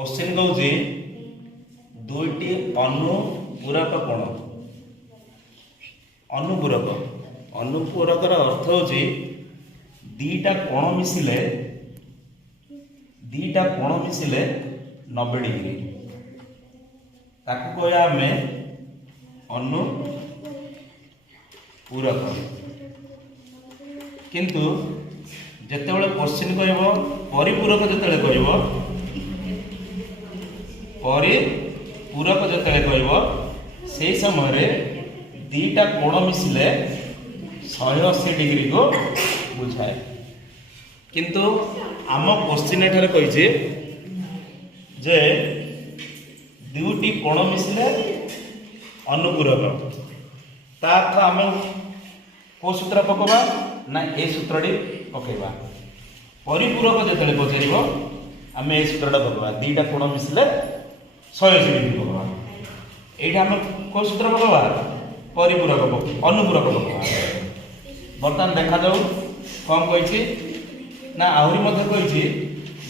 question कहूँ दुईटी अनुपूरक कोण अनुपूरकर अर्थ हूँ दीटा कोण मिसिले 90 डिग्री ताकू कह आम अनुपूरक किंतु जेतेबेले क्वेश्चन कहब परिपूरक जेतेबेले कहब परिपूरक जेतेबेले कहब से समय दीटा कोण मिसिले 180 डिग्री को बुझाए किंतु आम क्वेश्चन एठारे कहिजे जे दुईटी कोण मिसिले अनुपूरक ता अर्थ आम को सूत्र पकवा ना ए सूत्रटी पकेबा परिपूरक जेतेबेले पचारिब आम ए सूत्रटा पकवा दीटा कोण मिसिले 180 डिग्री पकवा एटा आम को सूत्र पकवा परिपूरक अनुपूरक पकवा बर्तमान देखा जाऊ कौन कही ना आहरी मध्य कही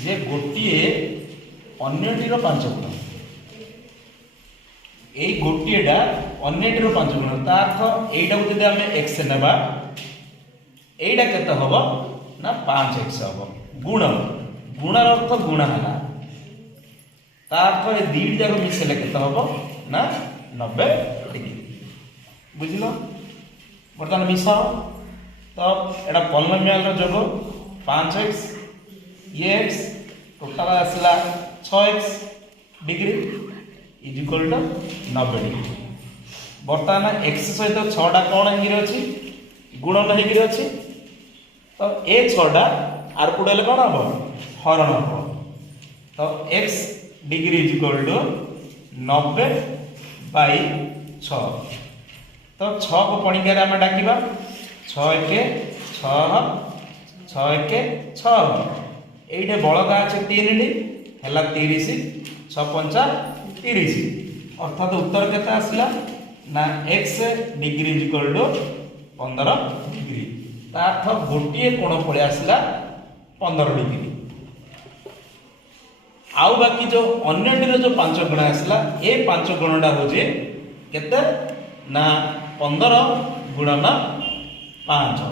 जे गोटे अन्यटीर 5 गुण यही गोटेटा अन्यटीर 5 गुण ता अर्थ एटा को जदि आम एक्स नेबा एटा केते हबो ना 5x हबो गुण गुणर अर्थ गुण हला ता अर्थ ए दीट जाक मिसले केते हबो ना 90 डिग्री बुझिलो बर्तमान मिसाओ तो एटा पॉलिनोमियल रो जोग 5x ये x टोटल आसला 6x degree is equal to 90 degree बर्तमान x सहित 6टा कोण हेगिरि अछि गुणन हेगिरि अछि तो ए 6टा आर पुडेले कोन हबो हरण हबो तो x degree is equal to 90 by 6 तो 6 को पणिका रे हम डाकिबा 6 के 6 6 के 6 एइटे बळगा अछि 3 डी हैला 30 6 5 30 अर्थात उत्तर केता आसला ना x degree is equal to 15 degree ता अर्थ गोटिए कोण पळे आसला 15 डिग्री आउ बाकी जो अन्यटीर जो 5 गुण आसला ए 5 गुणटा होजे केते ना 15 गुणन 5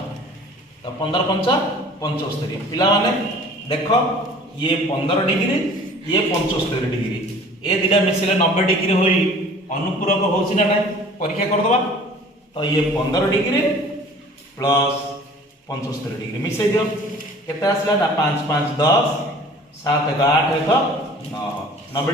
तो 15 5 75 पिला माने देखो ये 15 डिग्री ये 75 डिग्री ए दिटा मिसिले 90 डिग्री होई अनुपूरक होछि ना नहीं परीक्षा कर दबा तो ये 15 डिग्री प्लस 75 डिग्री मिसै दियो केते आसला ना 5 5 10 7 1 8 1 9 90